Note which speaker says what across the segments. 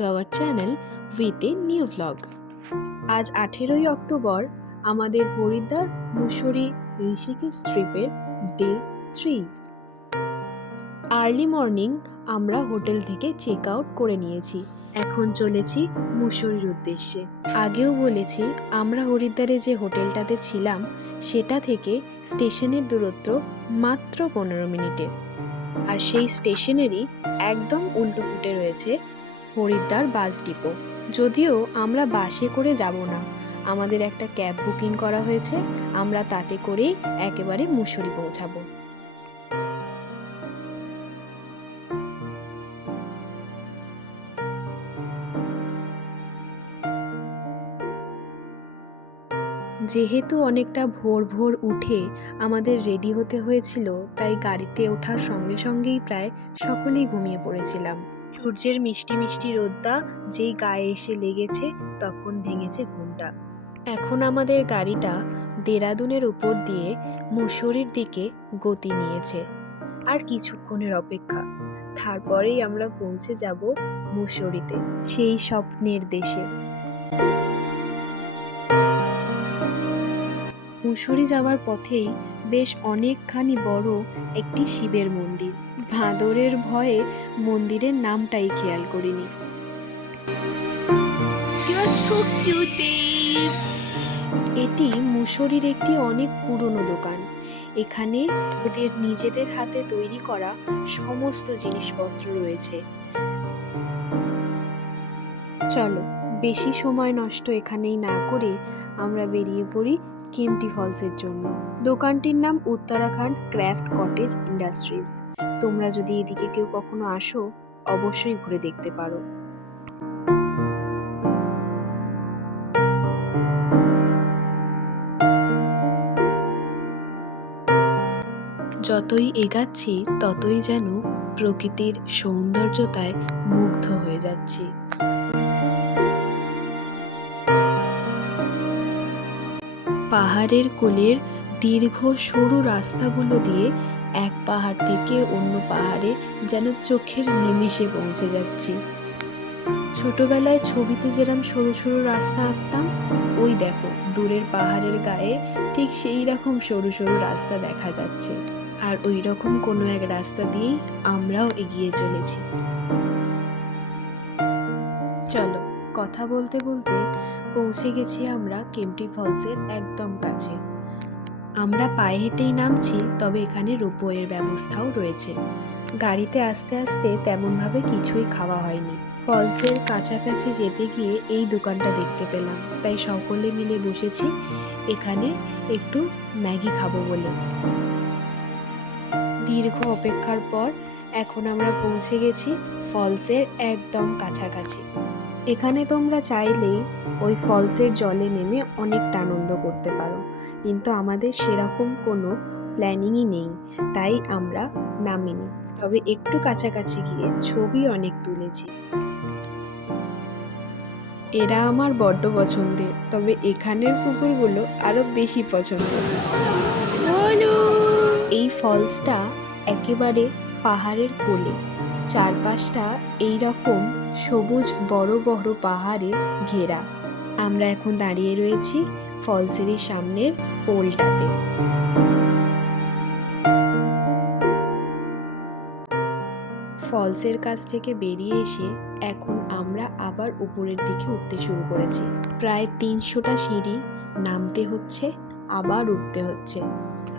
Speaker 1: To our channel with a new blog আজ আঠেরোই October, আমাদের হরিদ্বার মুসুরি ঋষিকেশ ট্রিপের ডে থ্রি আর্লি মর্নিং আমরা হোটেল থেকে চেক আউট করে নিয়েছি। এখন চলেছি মুসুরির উদ্দেশ্যে। আগেও বলেছি, আমরা হরিদ্বারে যে হোটেলটাতে ছিলাম, সেটা থেকে স্টেশনের দূরত্ব মাত্র পনেরো মিনিটের আর সেই স্টেশনেরই একদম উল্টো ফুটে রয়েছে হরিদ্বার বাস ডিপো। যদিও আমরা বাসে করে যাব না। আমাদের একটা ক্যাব বুকিং করা হয়েছে। আমরা তাতে করেই একেবারে মুসুরি পৌঁছাবো। যেহেতু অনেকটা ভোর ভোর উঠে আমাদের রেডি হতে হয়েছিল, তাই গাড়িতে ওঠার সঙ্গে সঙ্গেই প্রায় সকলেই ঘুমিয়ে পড়েছিলাম। সূর্যের মিষ্টি মিষ্টি রোদ্দা যেই গায়ে এসে লেগেছে তখন ভেঙেছে ঘুমটা। এখন আমাদের গাড়িটা দেরাদুনের উপর দিয়ে মুসুরির দিকে গতি নিয়েছে। আর কিছুক্ষণের অপেক্ষা। তারপরেই আমরা পৌঁছে যাব মুসুরিতে, সেই স্বপ্নের দেশে। মুসুরি যাওয়ার পথেই বেশ অনেকখানি বড় একটি শিবের মন্দির। ভাদরের ভয়ে মন্দিরের নামটাই খেয়াল করিনি. এটি মুসুরির একটি অনেক পুরনো দোকান। এখানে ওদের নিজেদের হাতে তৈরি করা সমস্ত জিনিসপত্র রয়েছে। চলো, বেশি সময় নষ্ট এখানেই না করে আমরা বেরিয়ে পড়ি কেমটি ফলসের জন্য। দোকানটির নাম উত্তরাখণ্ড ক্র্যাফট কটেজ ইন্ডাস্ট্রিজ। তোমরা যদি এদিকে কেউ কখনো আসো, অবশ্যই ঘুরে দেখতে পারো। যতই এগাচ্ছি, ততই যেন প্রকৃতির সৌন্দর্যতায় মুগ্ধ হয়ে যাচ্ছি। পাহাড়ের কোলের দীর্ঘ সরু রাস্তাগুলো দিয়ে এক পাহাড় থেকে অন্য পাহাড়ে যেন চোখের নিমিষে পৌঁছে যাচ্ছি। ছোটবেলায় ছবিতে যেরম সরু সরু রাস্তা আঁকতাম, ওই দেখো, দূরের পাহাড়ের গায়ে ঠিক সেই রকম সরু সরু রাস্তা দেখা যাচ্ছে। আর ওই রকম কোনো এক রাস্তা দিয়েই আমরাও এগিয়ে চলেছি। চলো কথা বলতে বলতে পৌঁছে গেছি আমরা কেমটি ফলসের একদম কাছে। আমরা পায়ে হেঁটেই নামছি, তবে এখানে রোপওয়ের ব্যবস্থাও রয়েছে। গাড়িতে আস্তে আস্তে তেমনভাবে কিছুই খাওয়া হয়নি। ফলসের কাছাকাছি যেতে গিয়ে এই দোকানটা দেখতে পেলাম। তাই সকলে মিলে বসেছি, এখানে একটু ম্যাগি খাব বলে। দীর্ঘ অপেক্ষার পর এখন আমরা পৌঁছে গেছি ফলসের একদম কাছাকাছি। এখানে তোমরা চাইলেই ওই ফলসের জলে নেমে অনেকটা আনন্দ করতে পারো। কিন্তু আমাদের সেরকম কোনো প্ল্যানিংই নেই তাই আমরা নামিনি। তবে একটু কাছাকাছি গিয়ে ছবি অনেক তুলেছি। এরা আমার বড্ড পছন্দের তবে এখানের কুকুরগুলো আরও বেশি পছন্দ। এই ফলসটা একেবারে পাহাড়ের কোলে। চারপাশটা এই রকম সবুজ বড় বড় পাহাড়ে ঘেরা। আমরা এখন দাঁড়িয়ে রয়েছি ফলসেরই সামনের পোলটাতে। ফলসের কাছ থেকে বেরিয়ে এসে এখন আমরা আবার উপরের দিকে উঠতে শুরু করেছি। প্রায় তিনশোটা সিঁড়ি নামতে হচ্ছে, আবার উঠতে হচ্ছে।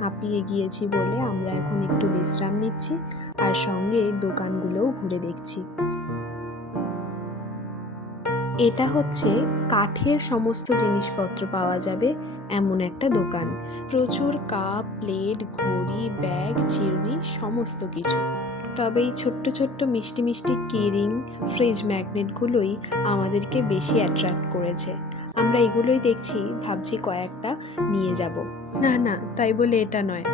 Speaker 1: হাঁপিয়ে গিয়েছি বলে আমরা এখন একটু বিশ্রাম নিচ্ছি আর সঙ্গে দোকানগুলোও ঘুরে দেখছি। এটা হচ্ছে কাঠের সমস্ত জিনিসপত্র পাওয়া যাবে এমন একটা দোকান। প্রচুর কাপ, প্লেট, ঘড়ি, ব্যাগ, চিরুনি, সমস্ত কিছু। তবে এই ছোট্ট ছোট্ট মিষ্টি মিষ্টি কিরিং, ফ্রিজ ম্যাগনেটগুলোই আমাদেরকে বেশি অ্যাট্রাক্ট করেছে। আমরা এগুলোই দেখছি ভাবছি কয়েকটা নিয়ে যাব। না না তাই বলে এটা নয়।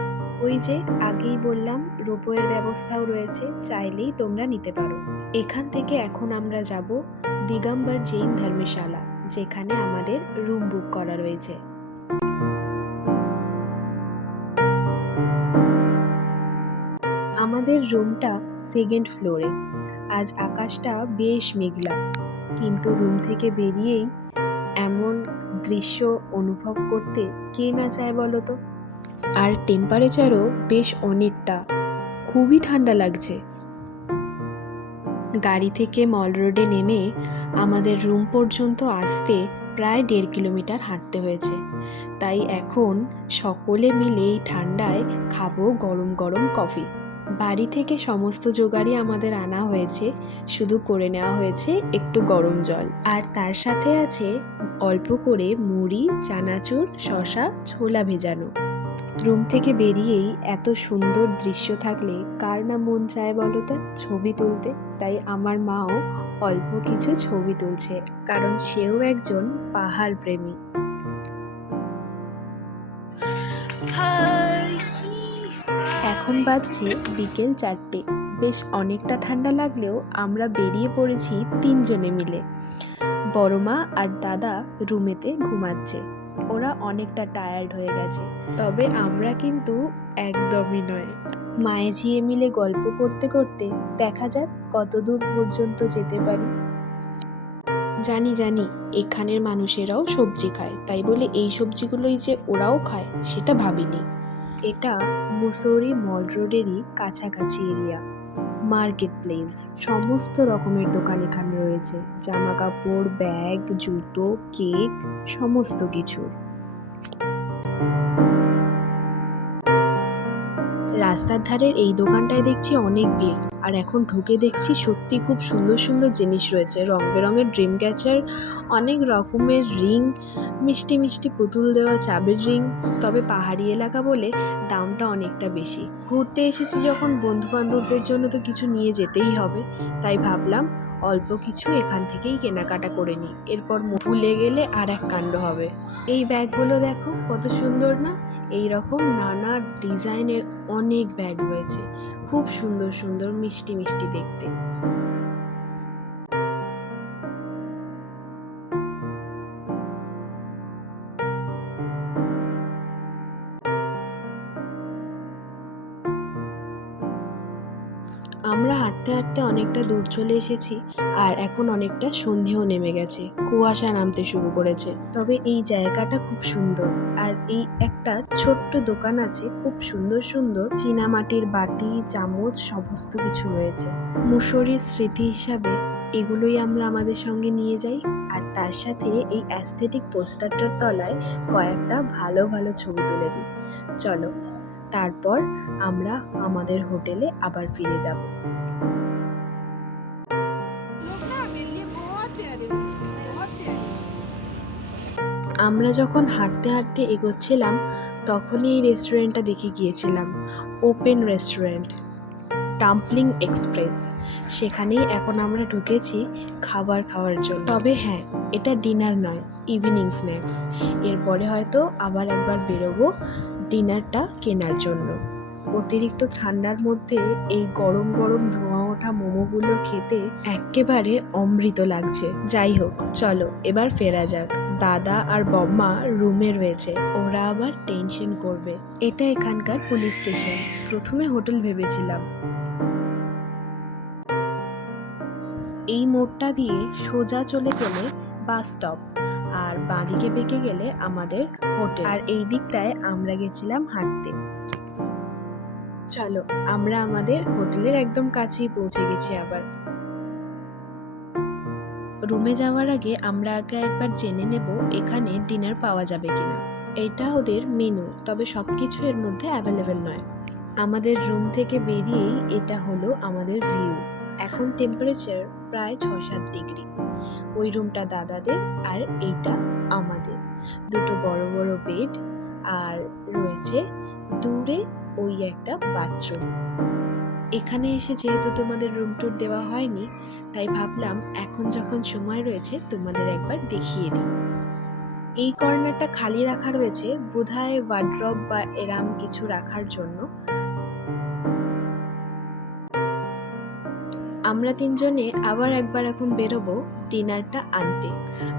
Speaker 1: ওই যে আগেই বললাম রোপওয়ের ব্যবস্থাও রয়েছে চাইলেই তোমরা নিতে পারো। এখান থেকে এখন আমরা যাব দিগম্বর জৈন ধর্মশালা যেখানে আমাদের রুম বুক করা রয়েছে। আমাদের রুমটা সেকেন্ড ফ্লোরে। আজ আকাশটা বেশ মেঘলা কিন্তু রুম থেকে বেরিয়েই এমন দৃশ্য অনুভব করতে কে না চায় বলো তো? আর টেম্পারেচারও বেশ অনেকটা। খুবই ঠান্ডা লাগছে। গাড়ি থেকে মল রোডে নেমে আমাদের রুম পর্যন্ত আসতে প্রায় দেড় কিলোমিটার হাঁটতে হয়েছে। তাই এখন সকলে মিলে এই ঠান্ডায় খাব গরম গরম কফি বাড়ি থেকে সমস্ত জোগাড়ই আমাদের আনা হয়েছে, শুধু করে নেওয়া হয়েছে একটু গরম জল। আর তার সাথে আছে অল্প করে মুড়ি, চানাচুর শশা ছোলা ভেজানো। রুম থেকে বেরিয়েই এত সুন্দর দৃশ্য থাকলে কার না মন চায় বলো তো ছবি তুলতে? তাই আমার মাও অল্প কিছু ছবি তুলছে, কারণ সেও একজন পাহাড় প্রেমী এখন বাজছে বিকেল চারটে। বেশ অনেকটা ঠান্ডা লাগলেও আমরা বেরিয়ে পড়েছি তিনজনে মিলে। বড় মা আর দাদা রুমেতে ঘুমাচ্ছে। ওরা অনেকটা টায়ার্ড হয়ে গেছে। তবে আমরা কিন্তু একদমই নয়। মায়ে ঝিয়ে মিলে গল্প করতে করতে দেখা যাক কত দূর পর্যন্ত যেতে পারি। জানি জানি, এখানের মানুষেরাও সবজি খায়। তাই বলে এই সবজিগুলোই যে ওরাও খায়, সেটা ভাবিনি। এটা মুসৌরি মল রোডেরই কাছাকাছি এরিয়া। মার্কেট প্লেস সমস্ত রকমের দোকান এখানে রয়েছে। জামা কাপড় ব্যাগ, জুতো, কেক, সমস্ত কিছু। রাস্তার ধারের এই দোকানটায় দেখছি অনেক ভিড়। আর এখন ঢুকে দেখছি সত্যি খুব সুন্দর সুন্দর জিনিস রয়েছে। রং বেরঙের ড্রিম ক্যাচার, অনেক রকমের রিং, মিষ্টি মিষ্টি পুতুল দেওয়া চাবির রিং। তবে পাহাড়ি এলাকা বলে দামটা অনেকটা বেশি। ঘুরতে এসেছি যখন বন্ধু বান্ধবদের জন্য তো কিছু নিয়ে যেতেই হবে। তাই ভাবলাম অল্প কিছু এখান থেকেই কেনাকাটা করে নিই। এরপর ভুলে গেলে আর এক কাণ্ড হবে। এই ব্যাগগুলো দেখো, কত সুন্দর না? এই রকম নানা ডিজাইনের অনেক ব্যাগ রয়েছে। খুব সুন্দর সুন্দর, মিষ্টি মিষ্টি দেখতে। আমরা হাঁটতে হাঁটতে অনেকটা দূর চলে এসেছি আর এখন অনেকটা সন্ধেও নেমে গেছে। কুয়াশা নামতে শুরু করেছে। তবে এই জায়গাটা খুব সুন্দর। আর এই একটা ছোট্ট দোকান আছে, খুব সুন্দর সুন্দর। চীনামাটির বাটি, চামচ, সমস্ত কিছু রয়েছে। মুসরির স্মৃতি হিসাবে এগুলোই আমরা আমাদের সঙ্গে নিয়ে যাই। আর তার সাথে এই অ্যাস্থেটিক পোস্টারটার তলায় কয়েকটা ভালো ভালো ছবি তুলে নিই চলো তারপর আমরা আমাদের হোটেলে আবার ফিরে যাব। আমরা যখন হাঁটতে হাঁটতে এগোচ্ছিলাম, তখনই এই রেস্টুরেন্টটা দেখে গিয়েছিলাম, ওপেন রেস্টুরেন্ট, টাম্পলিং এক্সপ্রেস। সেখানেই এখন আমরা ঢুকেছি খাবার খাওয়ার জন্য। তবে হ্যাঁ এটা ডিনার নয়, ইভিনিং স্ন্যাক্স। এরপরে হয়তো আবার একবার বেরোবো ডিনারটা কেনার জন্য। অতিরিক্ত ঠান্ডার মধ্যে এই গরম গরম ধোঁয়া ওঠা মোমোগুলো খেতে এক্কেবারে অমৃত লাগছে। যাই হোক, চলো, এবার ফেরা যাক। দাদা আর বম্মা রুমে রয়েছে। ওরা আবার টেনশন করবে। এটা এখানকার পুলিশ স্টেশন। প্রথমে হোটেল ভেবেছিলাম। এই মোড়টা দিয়ে সোজা চলে গেলে বাস স্টপ। আর বাঁদিকে বেঁকে গেলে আমাদের হোটেল। আর এই দিকটায় আমরা গেছিলাম হাঁটতে। চলো, আমরা আমাদের হোটেলের একদম কাছেই পৌঁছে গেছি আবার। রুমে যাওয়ার আগে আমরা আগে একবার জেনে নেব এখানে ডিনার পাওয়া যাবে কিনা। এটা ওদের মেনু, তবে সব কিছু এর মধ্যে অ্যাভেলেবেল নয়। আমাদের রুম থেকে বেরিয়েই এটা হলো আমাদের ভিউ। এখন টেম্পারেচার প্রায় ছ সাত ডিগ্রি। ওই রুমটা দাদাদের আর এইটা আমাদের। দুটো বড় বড় বেড আর রয়েছে দূরে ওই একটা বাথরুম। এখানে এসে যেহেতু তোমাদের রুম ট্যুর দেওয়া হয়নি, তাই ভাবলাম এখন যখন সময় রয়েছে তোমাদের একবার দেখিয়ে দিই। এই কর্নারটা খালি রাখা রয়েছে, বোধহয় ওয়ার্ড্রপ বা এরাম কিছু রাখার জন্য। আমরা তিনজনে আবার একবার এখন বেরোবো ডিনারটা আনতে।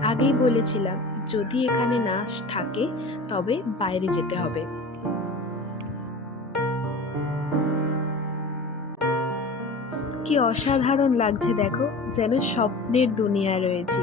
Speaker 1: আগেই বলেছিলাম, যদি এখানে না থাকে, তবে বাইরে যেতে হবে। কি অসাধারণ লাগছে দেখো, যেন স্বপ্নের দুনিয়া রয়েছি।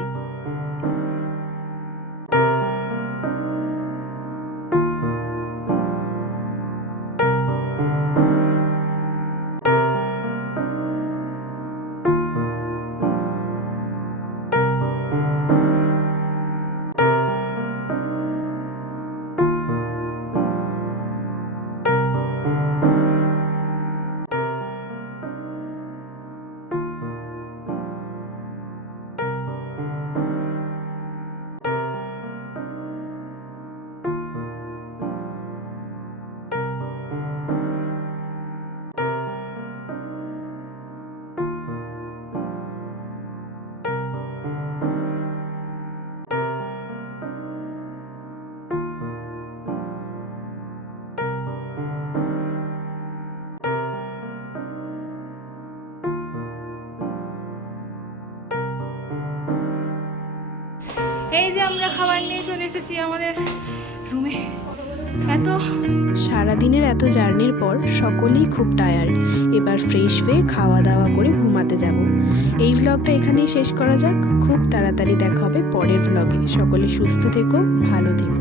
Speaker 2: এই যে আমরা খাবার নিয়ে চলে এসেছি আমাদের রুমে এত
Speaker 1: সারাদিনের এত জার্নির পর সকলেই খুব টায়ার্ড এবার ফ্রেশ হয়ে খাওয়া দাওয়া করে ঘুমাতে যাব। এই ভ্লগটা এখানেই শেষ করা যাক। খুব তাড়াতাড়ি দেখা হবে পরের ভ্লগে সকলে সুস্থ থেকো, ভালো থেকো।